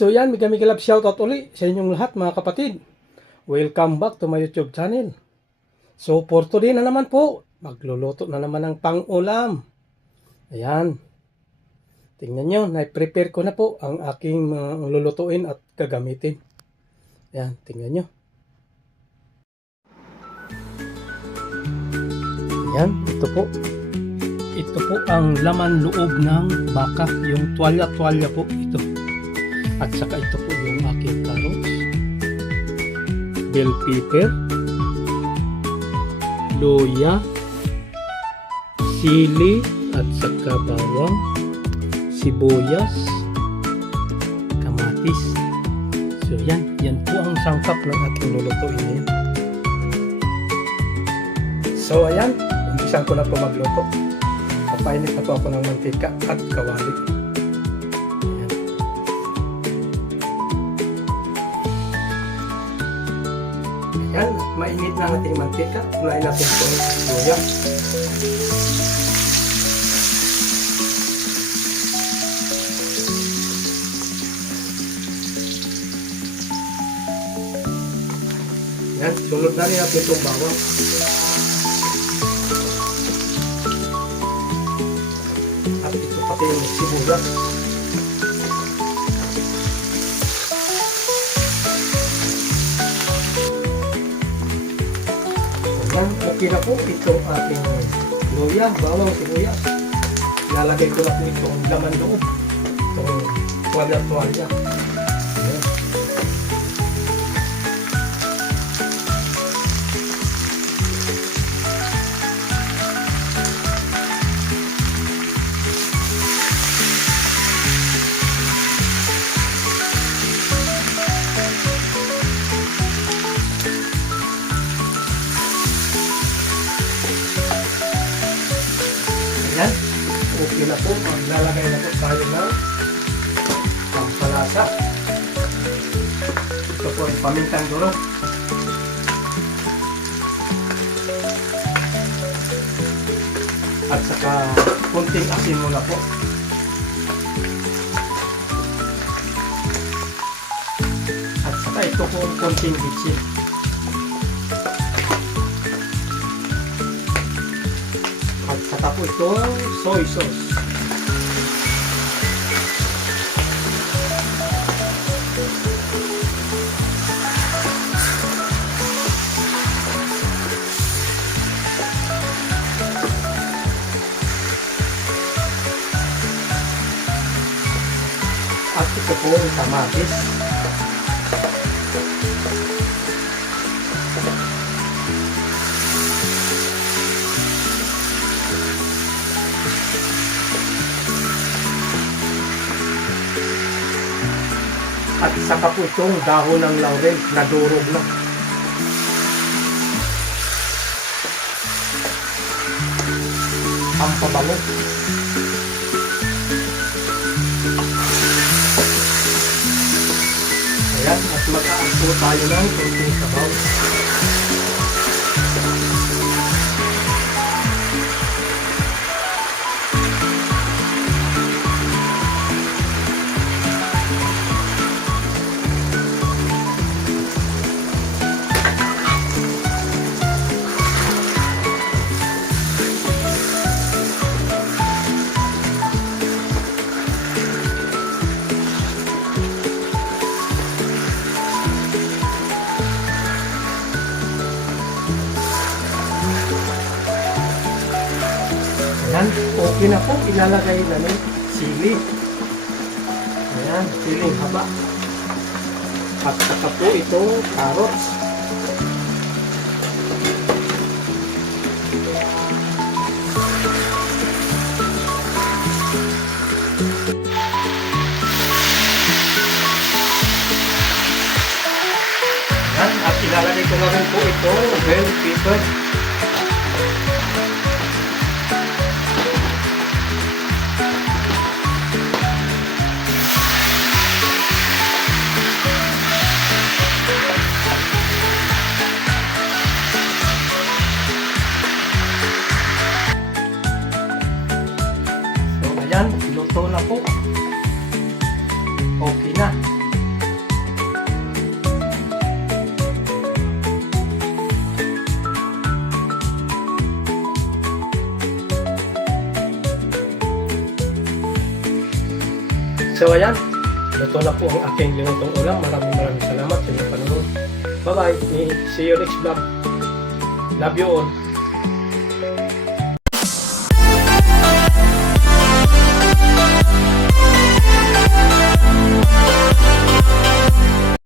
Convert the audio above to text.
So yan, mega mega love shoutout uli sa inyong lahat mga kapatid. Welcome back to my YouTube channel. So for today na naman po, magluluto na naman ng pang-ulam. Ayan. Tingnan nyo, na-prepare ko na po ang aking mga lulutuin at gagamitin. Ayan, tingnan nyo. Ayan, ito po. Ito po ang laman loob ng baka, yung tuwalya-tuwalya po ito. At saka ito po yung aking carrots, bell pepper, luya, sili, at saka bawang, sibuyas, kamatis. So yan, yan po ang sangkap ng ating lulutuin ngayon. So ayan, umpisan ko na po magluto. Papainit na po ako ng mantika at kawali. Ayan, mainit na ang ating mantika. Unahin natin po ang luya. Ayan, sunod na rin natin itong bawang. At ito pati yung sibuyas. Okay na po ito ating luya, bawang, sibuyas. Lalagay ko na po itong laman loob. Itong tuwalya-tuwalya. Na po. Maglalagay na po tayo ng pampalasa. Ito po yung pamintang duro. At saka kunting asin muna po. At saka ito po kunting bitsin. At saka po ito soy sauce. At ito po yung kamatis. At saka po itong dahon ng laurel na durog na. Ang pabango. Ayan, at mag-aan po tayo ng konting sabaw. Ayan, okay na po. Ilalagay namin sili. Ayan, siling haba. At saka po ito, carrots. Ayan, at ilalagay ko na rin po ito, bell pepper. konti na. So ayan, luto na po ang aking linutong ulam. Maraming maraming salamat sa inyong panonood. Bye-bye. See you next vlog. Love you all.